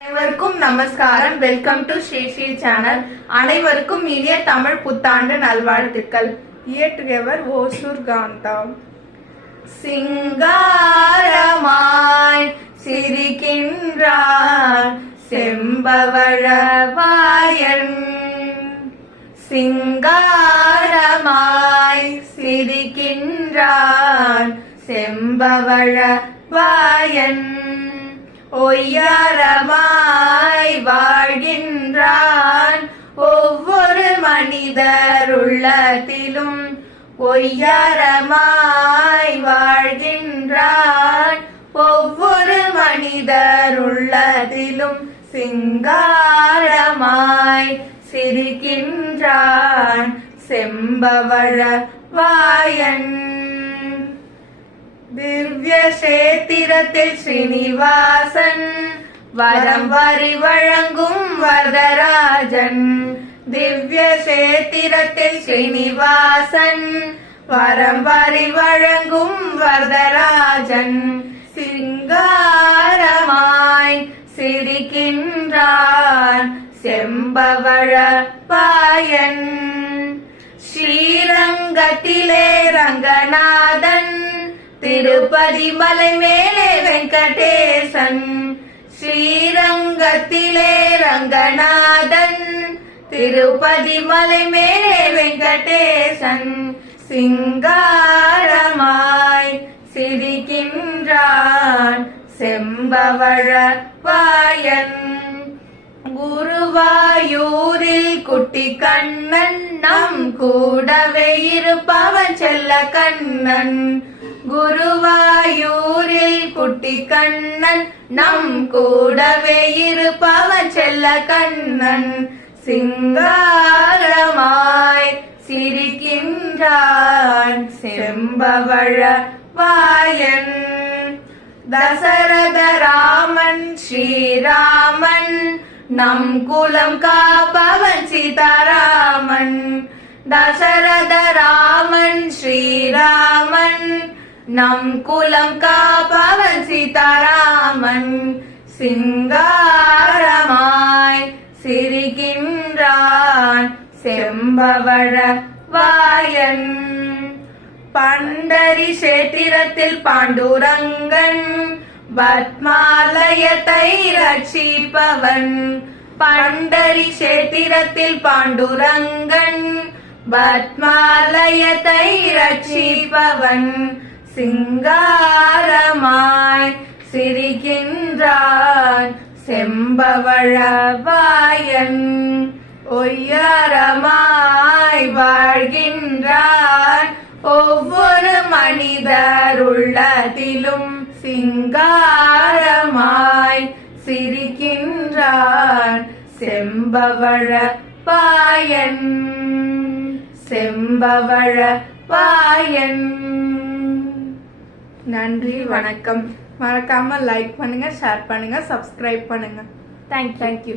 அனைவருக்கும் நமஸ்காரம். Welcome to Sri Sri channel. அனைவருக்கும் இனிய தமிழ் புத்தாண்டு நல்வாழ்த்துக்கள். இயற்றியவர் ஓசூர் காந்தா. சிங்காரமாய் சிரிக்கின்றான் செம்பவழவாயன். சிங்காரமாய் சிரிக்கின்றான் செம்பவழவாயன். ஒய்யாரமாய் வாழ்கின்றான் ஒவ்வொரு மனிதர் உள்ளத்திலும். ஒய்யாரமாய் வாழ்கின்றான் ஒவ்வொரு மனிதர் உள்ளத்திலும். சிங்காரமாய் சிரிக்கின்றான் செம்பவழவாயன். திவ்ய சேத்திரத்தில் ஸ்ரீனிவாசன் வரம் வாரி வழங்கும் வரதராஜன். திவ்ய சேத்திரத்தில் ஸ்ரீனிவாசன் வரம் வாரி வழங்கும் வரதராஜன். சிங்காரமாய் சிரிக்கின்றான் செம்பவழவாயன். ஸ்ரீரங்கத்திலே ரங்கநாதன் திருப்பதி மலை மேலே வெங்கடேசன். ஸ்ரீரங்கத்திலே ரங்கநாதன் திருப்பதி மலை மேலே வெங்கடேசன். சிங்காரமாய் சிரிக்கின்றான் செம்பவழவாயன். குருவாயூரில் குட்டி கண்ணன் நம் கூடவே இருப்பவன் செல்ல கண்ணன். குருவாயூரில் குட்டி கண்ணன் நம் கூடவே இருப்பவன் செல்ல கண்ணன். சிங்காரமாய் சிரிக்கின்றான் செம்பவழவாயன். தசரத ராமன் ஸ்ரீராமன் நம் குலம் காப்பவன் சீதாராமன். தசரத ராமன் ஸ்ரீராமன் நம் குலம் காப்பவன் சீதாராமன். சிங்காரமாய் சிரிக்கின்றான் செம்பவழவாயன். பண்டரி சேத்திரத்தில் பாண்டுரங்கன் பத்மாலயத்தை ரட்சிப்பவன். பண்டரி சேத்திரத்தில் பாண்டுரங்கன் பத்மாலயத்தை ரட்சிப்பவன். சிங்காரமாய் சிரிக்கின்றான் செம்பவழவாயன். ஒய்யாரமாய் வாழ்கின்றான் ஒவ்வொரு மனிதர் உள்ளத்திலும். சிங்காரமாய் சிரிக்கின்றான் செம்பவழவாயன் செம்பவழவாயன். நன்றி, வணக்கம். மறக்காம லைக் பண்ணுங்க, ஷேர் பண்ணுங்க, சப்ஸ்கிரைப் பண்ணுங்க. தேங்க்யூ.